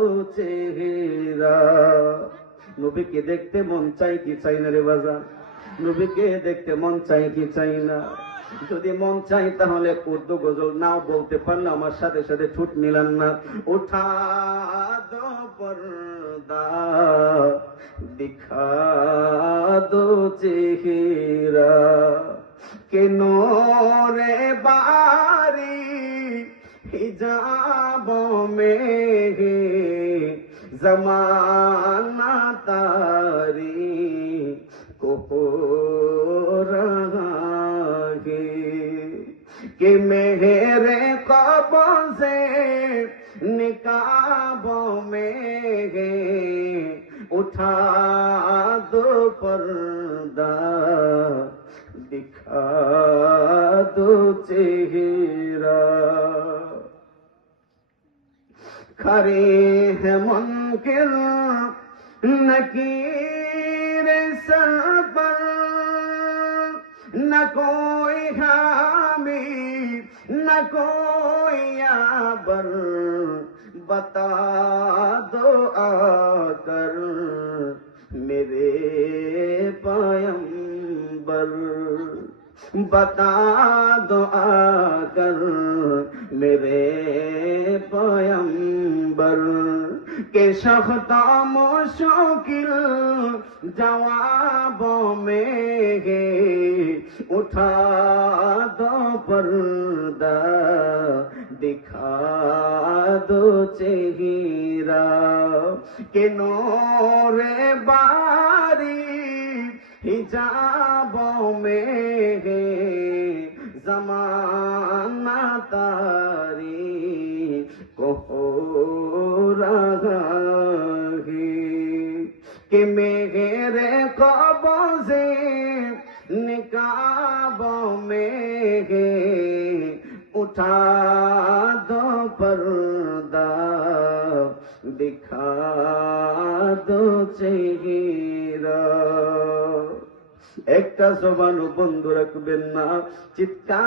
দো চেহারা। নবীকে দেখতে মন চাই কি চাই না রে বাজান? নবীকে দেখতে মন চাই কি চাই না? যদি মন চাই তাহলে উর্দু গজল নাও বলতে পারলে আমার সাথে সাথে ঠোঁট মিলান না। উঠা দো পর্দা দিখা দো চেহারা, কে নূরে বারি হিজাব में जमाना तारी को हो रहा है, कि मेरे कब्ज़े निकाबों में उठा दो पर्दा दिखा दो चेहरा। खरे है मुनकिर नकीर सर पर, न कोई हामी न कोई याबर, बता दो आकर मेरे पैगंबर, बता दो आकर मेरे पैगंबर, के सख्ता मुश्किल जवाबों में उठा दो पर्दा दिखा दो चेहरा, के नूरे बारी हिजाबों में ज़माना तारी को हो रहा है, कि मेरे कब्ज़े निकाबों में उठा दो पर्दा दिखा दो चेहरा। একটা জবানও বন্ধ রাখবেন না, চিৎকার